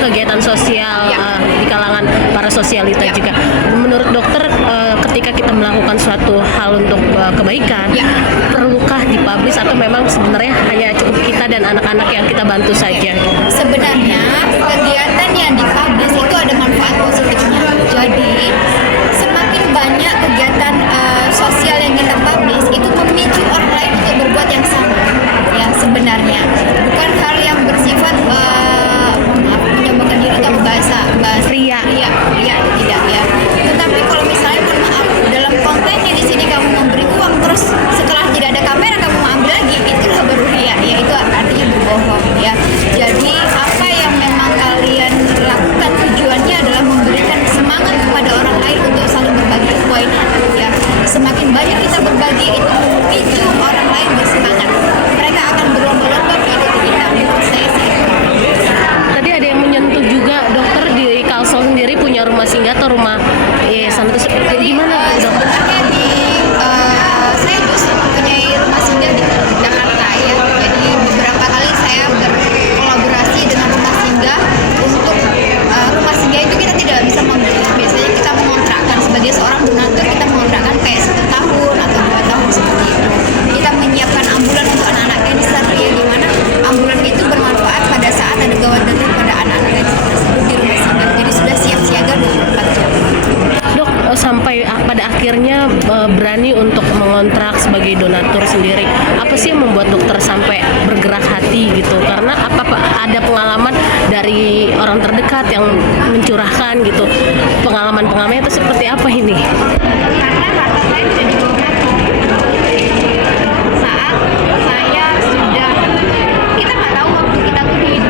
kegiatan sosial di kalangan para sosialita juga. Menurut dokter, ketika kita melakukan suatu hal untuk kebaikan, perlukah dipublish atau memang sebenarnya hanya cukup kita dan anak-anak yang kita bantu saja? Sebenarnya kegiatan yang dipublish itu ada manfaat positifnya. Jadi semakin banyak kegiatan sosial yang kita publish itu memicu orang lain untuk berbuat yang sama. Ya sebenarnya bukan hal yang bersifat menyombongkan diri atau bahasa Ria. Ria itu tidak ya. Tetapi kalau misalnya mohon maaf dalam kontennya di sini kamu memberi uang terus setelah tidak ada kamera kamu mengambil lagi, itulah baru ria. Ya itu artinya berbohong ya. Jadi apa yang memang kalian lakukan tujuannya adalah memberikan semangat kepada orang lain untuk saling berbagi poin ya. Semakin banyak kita berbagi itu memicu orang lain bersemangat. Mereka akan berlomba-lomba mengikuti kita. Menurut saya sih. Tadi ada yang menyentuh juga, dokter di Kalsel sendiri punya rumah singgah atau rumah yayasan itu seperti gimana dokter? Sebenarnya saya justru mempunyai rumah singgah di Jakarta ya. Jadi beberapa kali saya berkolaborasi dengan rumah singgah untuk rumah singgah itu kita tidak bisa membeli. Biasanya kita mengontrakkan sebagai seorang donatur, kita mengontrakkan kayak 1 tahun atau 2 tahun seperti itu. Kita menyiapkan ambulan untuk anak-anak cancer ya, di mana ambulan itu bermanfaat pada saat ada gawat darurat pada anak-anak cancer tersebut di rumah singgah. Jadi sudah siap siaga 24 jam. Dok, sampai pada akhirnya berani untuk mengontrak sebagai donatur sendiri. Apa sih yang membuat dokter sampai bergerak hati gitu? Karena ada pengalaman dari orang terdekat yang mencurahkan gitu. Pengalaman-pengalamannya itu seperti apa ini? Karena harta saya tidak digunakan saat saya sudah, kita nggak tahu waktu kita tuh di hidup